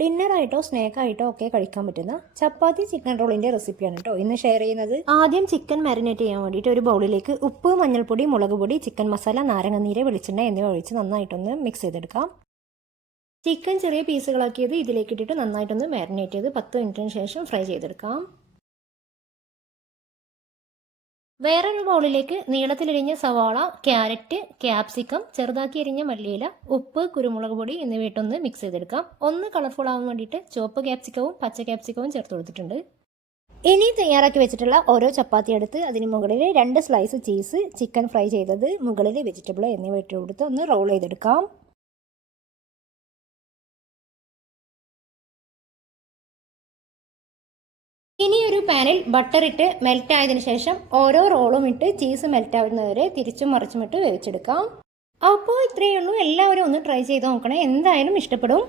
ഡിന്നറായിട്ടോ സ്നാക്കായിട്ടോ ഒക്കെ കഴിക്കാൻ പറ്റുന്ന ചപ്പാത്തി ചിക്കൻ റോളിൻ്റെ റെസിപ്പിയാണ് കേട്ടോ ഇന്ന് ഷെയർ ചെയ്യുന്നത്. ആദ്യം ചിക്കൻ മാരിനേറ്റ് ചെയ്യാൻ വേണ്ടിയിട്ട് ഒരു ബൗളിലേക്ക് ഉപ്പ്, മഞ്ഞൾപ്പൊടി, മുളക് പൊടി, ചിക്കൻ മസാല, നാരങ്ങനീര്, വെളിച്ചെണ്ണ എന്നിവ ഒഴിച്ച് നന്നായിട്ടൊന്ന് മിക്സ് ചെയ്തെടുക്കാം. ചിക്കൻ ചെറിയ പീസുകളാക്കിയത് ഇതിലേക്ക് ഇട്ടിട്ട് നന്നായിട്ടൊന്ന് മാരിനേറ്റ് ചെയ്ത് 10 മിനിറ്റിന് ശേഷം ഫ്രൈ ചെയ്തെടുക്കാം. വേറൊരു ബൗളിലേക്ക് നീളത്തിലരിഞ്ഞ സവാള, ക്യാരറ്റ്, ക്യാപ്സിക്കം, ചെറുതാക്കി എരിഞ്ഞ മല്ലിയില, ഉപ്പ്, കുരുമുളക് പൊടി എന്നിവ ഇട്ടൊന്ന് മിക്സ് ചെയ്തെടുക്കാം. ഒന്ന് കളർഫുൾ ആവാൻ വേണ്ടിയിട്ട് ചുവപ്പ് ക്യാപ്സിക്കവും പച്ച ക്യാപ്സിക്കവും ചേർത്ത് കൊടുത്തിട്ടുണ്ട്. ഇനി തയ്യാറാക്കി വെച്ചിട്ടുള്ള ഓരോ ചപ്പാത്തി എടുത്ത് അതിന് മുകളിൽ 2 സ്ലൈസ് ചീസ്, ചിക്കൻ ഫ്രൈ ചെയ്തത്, മുകളിൽ വെജിറ്റബിൾ എന്നിവ ഇട്ട് കൊടുത്ത് ഒന്ന് റോൾ ചെയ്തെടുക്കാം. ഇനി ഒരു പാനിൽ ബട്ടർ ഇട്ട് മെൽറ്റ് ആയതിനു ശേഷം ഓരോ റോളും ഇട്ട് ചീസ് മെൽറ്റ് ആവുന്നവരെ തിരിച്ചും മറിച്ചും ഇട്ട് വേവിച്ചെടുക്കാം. അപ്പോൾ ഇത്രയേ ഉള്ളൂ. എല്ലാവരും ഒന്ന് ട്രൈ ചെയ്ത് നോക്കണേ, എന്തായാലും ഇഷ്ടപ്പെടും.